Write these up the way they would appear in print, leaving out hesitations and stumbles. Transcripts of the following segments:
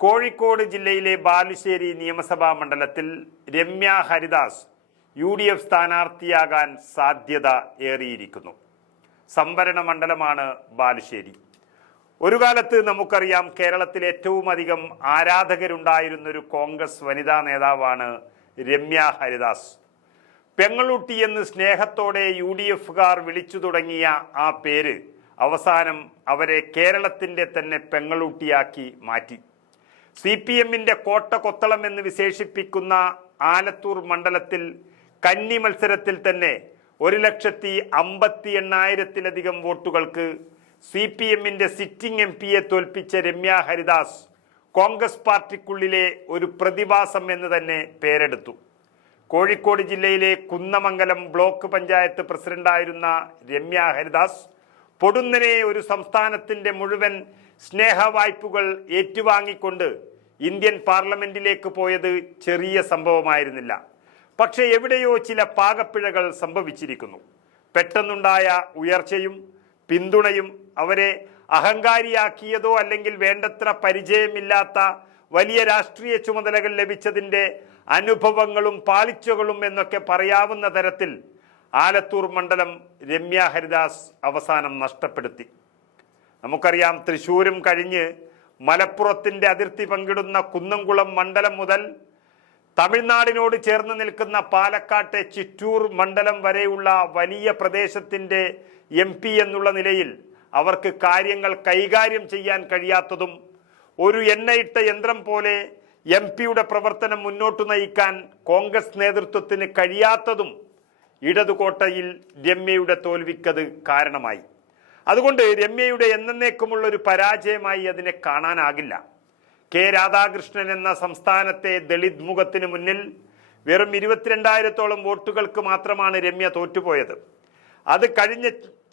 കോഴിക്കോട് ജില്ലയിലെ ബാലുശ്ശേരി നിയമസഭാ മണ്ഡലത്തിൽ രമ്യ ഹരിദാസ് UDF സ്ഥാനാർത്ഥിയാകാൻ സാധ്യത ഏറിയിരിക്കുന്നു. സംവരണ മണ്ഡലമാണ് ബാലുശ്ശേരി. ഒരു കാലത്ത് നമുക്കറിയാം കേരളത്തിൽ ഏറ്റവും അധികം ആരാധകരുണ്ടായിരുന്നൊരു കോൺഗ്രസ് വനിതാ നേതാവാണ് രമ്യ ഹരിദാസ്. പെങ്ങളുട്ടി എന്ന് സ്നേഹത്തോടെ UDFകാർ വിളിച്ചു തുടങ്ങിയ ആ പേര് അവസാനം അവരെ കേരളത്തിൻ്റെ തന്നെ പെങ്ങളുട്ടിയാക്കി മാറ്റി. CPMന്റെ കോട്ട കൊത്തളം എന്ന് വിശേഷിപ്പിക്കുന്ന ആലത്തൂർ മണ്ഡലത്തിൽ കന്നി മത്സരത്തിൽ തന്നെ 1,58,000-ലധികം വോട്ടുകൾക്ക് CPMന്റെ സിറ്റിംഗ് MPയെ തോൽപ്പിച്ച രമ്യ ഹരിദാസ് കോൺഗ്രസ് പാർട്ടിക്കുള്ളിലെ ഒരു പ്രതിഭാസം എന്ന് തന്നെ പേരെടുത്തു. കോഴിക്കോട് ജില്ലയിലെ കുന്നമംഗലം ബ്ലോക്ക് പഞ്ചായത്ത് പ്രസിഡന്റായിരുന്ന രമ്യ ഹരിദാസ് പൊടുന്നനെ ഒരു സംസ്ഥാനത്തിന്റെ മുഴുവൻ സ്നേഹവായ്പകൾ ഏറ്റുവാങ്ങിക്കൊണ്ട് ഇന്ത്യൻ പാർലമെന്റിലേക്ക് പോയത് ചെറിയ സംഭവമായിരുന്നില്ല. പക്ഷേ എവിടെയോ ചില പാകപ്പിഴകൾ സംഭവിച്ചിരിക്കുന്നു. പെട്ടെന്നുണ്ടായ ഉയർച്ചയും പിന്തുണയും അവരെ അഹങ്കാരിയാക്കിയതോ അല്ലെങ്കിൽ വേണ്ടത്ര പരിചയമില്ലാത്ത വലിയ രാഷ്ട്രീയ ചുമതലകൾ ലഭിച്ചതിൻ്റെ അനുഭവങ്ങളും പാളിച്ചകളും എന്നൊക്കെ പറയാവുന്ന തരത്തിൽ ആലത്തൂർ മണ്ഡലം രമ്യ ഹരിദാസ് അവസാനം നഷ്ടപ്പെടുത്തി. നമുക്കറിയാം, തൃശ്ശൂരും കഴിഞ്ഞ് മലപ്പുറത്തിൻ്റെ അതിർത്തി പങ്കിടുന്ന കുന്നംകുളം മണ്ഡലം മുതൽ തമിഴ്നാടിനോട് ചേർന്ന് നിൽക്കുന്ന പാലക്കാട്ടെ ചിറ്റൂർ മണ്ഡലം വരെയുള്ള വലിയ പ്രദേശത്തിൻ്റെ MP എന്നുള്ള നിലയിൽ അവർക്ക് കാര്യങ്ങൾ കൈകാര്യം ചെയ്യാൻ കഴിയാത്തതും ഒരു എണ്ണയിട്ട യന്ത്രം പോലെ MPയുടെ പ്രവർത്തനം മുന്നോട്ട് നയിക്കാൻ കോൺഗ്രസ് നേതൃത്വത്തിന് കഴിയാത്തതും ഇടതുകോട്ടയിൽ രമ്യയുടെ തോൽവിക്കത് കാരണമായി. അതുകൊണ്ട് രമ്യയുടെ എന്നേക്കുമുള്ള ഒരു പരാജയമായി അതിനെ കാണാനാകില്ല. K. രാധാകൃഷ്ണൻ എന്ന സംസ്ഥാനത്തെ ദളിത് മുഖത്തിന് മുന്നിൽ വെറും 22,000-ഓളം വോട്ടുകൾക്ക് മാത്രമാണ് രമ്യ തോറ്റുപോയത്. അത് കഴിഞ്ഞ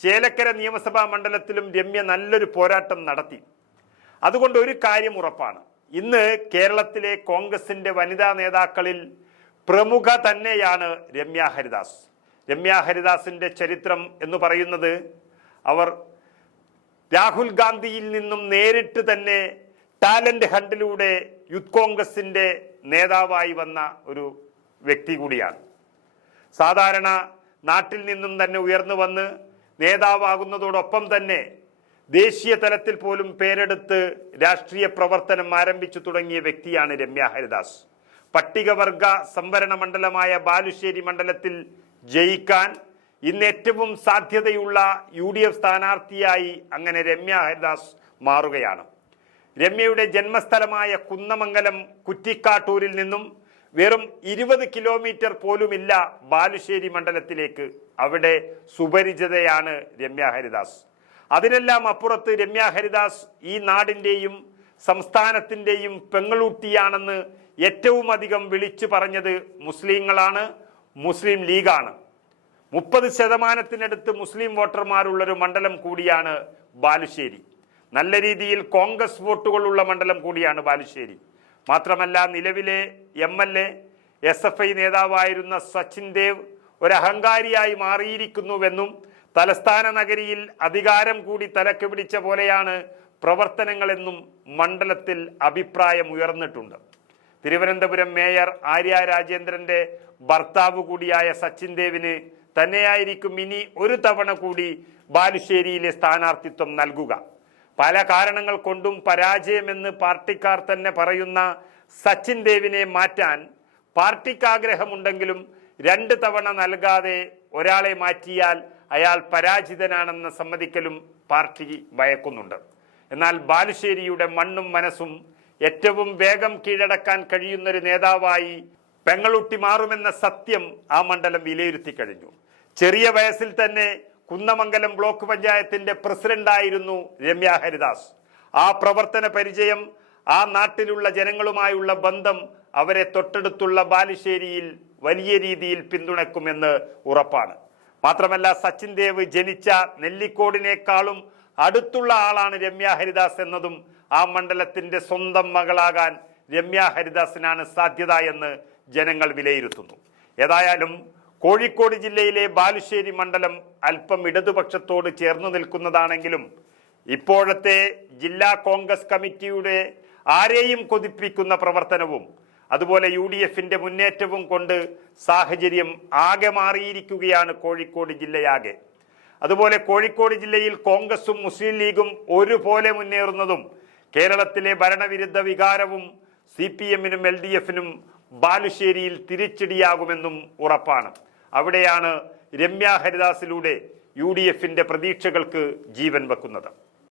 ചേലക്കര നിയമസഭാ മണ്ഡലത്തിലും രമ്യ നല്ലൊരു പോരാട്ടം നടത്തി. അതുകൊണ്ട് ഒരു കാര്യം ഉറപ്പാണ്, ഇന്ന് കേരളത്തിലെ കോൺഗ്രസിന്റെ വനിതാ നേതാക്കളിൽ പ്രമുഖ തന്നെയാണ് രമ്യ ഹരിദാസ്. രമ്യ ഹരിദാസിന്റെ ചരിത്രം എന്ന് പറയുന്നത് അവർ രാഹുൽ ഗാന്ധിയിൽ നിന്നും നേരിട്ട് തന്നെ ടാലന്റ് ഹണ്ടിലൂടെ യൂത്ത് കോൺഗ്രസിന്റെ നേതാവായി വന്ന ഒരു വ്യക്തി കൂടിയാണ്. സാധാരണ നാട്ടിൽ നിന്നും തന്നെ ഉയർന്നു വന്ന് നേതാവാകുന്നതോടൊപ്പം തന്നെ ദേശീയ തലത്തിൽ പോലും പേരെടുത്ത് രാഷ്ട്രീയ പ്രവർത്തനം ആരംഭിച്ചു തുടങ്ങിയ വ്യക്തിയാണ് രമ്യ ഹരിദാസ്. പട്ടികവർഗ സംവരണ മണ്ഡലമായ ബാലുശ്ശേരി മണ്ഡലത്തിൽ ജയിക്കാൻ ഇന്ന് ഏറ്റവും സാധ്യതയുള്ള UDF സ്ഥാനാർത്ഥിയായി അങ്ങനെ രമ്യ ഹരിദാസ് മാറുകയാണ്. രമ്യയുടെ ജന്മസ്ഥലമായ കുന്നമംഗലം കുറ്റിക്കാട്ടൂരിൽ നിന്നും വെറും 20 കിലോമീറ്റർ പോലുമില്ല ബാലുശ്ശേരി മണ്ഡലത്തിലേക്ക്. അവിടെ സുപരിചിതയാണ് രമ്യ ഹരിദാസ്. അതിനെല്ലാം അപ്പുറത്ത് രമ്യ ഹരിദാസ് ഈ നാടിൻ്റെയും സംസ്ഥാനത്തിൻ്റെയും പെങ്ങളൂട്ടിയാണെന്ന് ഏറ്റവും അധികം വിളിച്ചു പറഞ്ഞത് മുസ്ലിങ്ങളാണ്, മുസ്ലിം ലീഗാണ്. 30% മുസ്ലിം വോട്ടർമാരുള്ളൊരു മണ്ഡലം കൂടിയാണ് ബാലുശ്ശേരി. നല്ല രീതിയിൽ കോൺഗ്രസ് വോട്ടുകളുള്ള മണ്ഡലം കൂടിയാണ് ബാലുശ്ശേരി. മാത്രമല്ല, നിലവിലെ MLA SFI നേതാവായിരുന്ന സച്ചിൻ ദേവ് ഒരു അഹങ്കാരിയായി മാറിയിരിക്കുന്നുവെന്നും തലസ്ഥാന നഗരിയിൽ അധികാരം കൂടി തലക്ക് പിടിച്ച പോലെയാണ് പ്രവർത്തനങ്ങളെന്നും മണ്ഡലത്തിൽ അഭിപ്രായം ഉയർന്നിട്ടുണ്ട്. തിരുവനന്തപുരം മേയർ ആര്യ രാജേന്ദ്രന്റെ ഭർത്താവ് കൂടിയായ സച്ചിൻ ദേവിന് തന്നെയായിരിക്കും ഇനി ഒരു തവണ കൂടി ബാലുശ്ശേരിയിലെ സ്ഥാനാർത്ഥിത്വം നൽകുക. പല കാരണങ്ങൾ കൊണ്ടും പരാജയമെന്ന് പാർട്ടിക്കാർ തന്നെ പറയുന്ന സച്ചിൻ ദേവിനെ മാറ്റാൻ പാർട്ടിക്ക് ആഗ്രഹമുണ്ടെങ്കിലും 2 തവണ നൽകാതെ ഒരാളെ മാറ്റിയാൽ അയാൾ പരാജിതനാണെന്ന സമ്മതിക്കലും പാർട്ടി ഭയക്കുന്നുണ്ട്. എന്നാൽ ബാലുശ്ശേരിയുടെ മണ്ണും മനസ്സും ഏറ്റവും വേഗം കീഴടക്കാൻ കഴിയുന്നൊരു നേതാവായി പെങ്ങളുട്ടി മാറുമെന്ന സത്യം ആ മണ്ഡലം വിലയിരുത്തി കഴിഞ്ഞു. ചെറിയ വയസ്സിൽ തന്നെ കുന്നമംഗലം ബ്ലോക്ക് പഞ്ചായത്തിന്റെ പ്രസിഡന്റായിരുന്നു രമ്യ ഹരിദാസ്. ആ പ്രവർത്തന പരിചയം, ആ നാട്ടിലുള്ള ജനങ്ങളുമായുള്ള ബന്ധം അവരെ തൊട്ടടുത്തുള്ള ബാലുശ്ശേരിയിൽ വലിയ രീതിയിൽ പിന്തുണയ്ക്കുമെന്ന് ഉറപ്പാണ്. മാത്രമല്ല, സച്ചിൻ ദേവ് ജനിച്ച നെല്ലിക്കോടിനേക്കാളും അടുത്തുള്ള ആളാണ് രമ്യ ഹരിദാസ് എന്നതും ആ മണ്ഡലത്തിന്റെ സ്വന്തം മകളാകാൻ രമ്യ ഹരിദാസിനാണ് സാധ്യത എന്ന് ജനങ്ങൾ വിലയിരുത്തുന്നു. ഏതായാലും കോഴിക്കോട് ജില്ലയിലെ ബാലുശ്ശേരി മണ്ഡലം അല്പം ഇടതുപക്ഷത്തോട് ചേർന്നു നിൽക്കുന്നതാണെങ്കിലും ഇപ്പോഴത്തെ ജില്ലാ കോൺഗ്രസ് കമ്മിറ്റിയുടെ ആരെയും കൊതിപ്പിക്കുന്ന പ്രവർത്തനവും അതുപോലെ UDFന്റെ മുന്നേറ്റവും കൊണ്ട് സാഹചര്യം ആകെ മാറിയിരിക്കുകയാണ് കോഴിക്കോട് ജില്ലയാകെ. അതുപോലെ കോഴിക്കോട് ജില്ലയിൽ കോൺഗ്രസും മുസ്ലിം ലീഗും ഒരുപോലെ മുന്നേറുന്നതും കേരളത്തിലെ ഭരണവിരുദ്ധ വികാരവും CPMനും LDFനും ബാലുശ്ശേരിയിൽ തിരിച്ചടിയാകുമെന്നും ഉറപ്പാണ്. അവിടെയാണ് രമ്യ ഹരിദാസിലൂടെ UDFന്റെ പ്രതീക്ഷകൾക്ക് ജീവൻ വെക്കുന്നത്.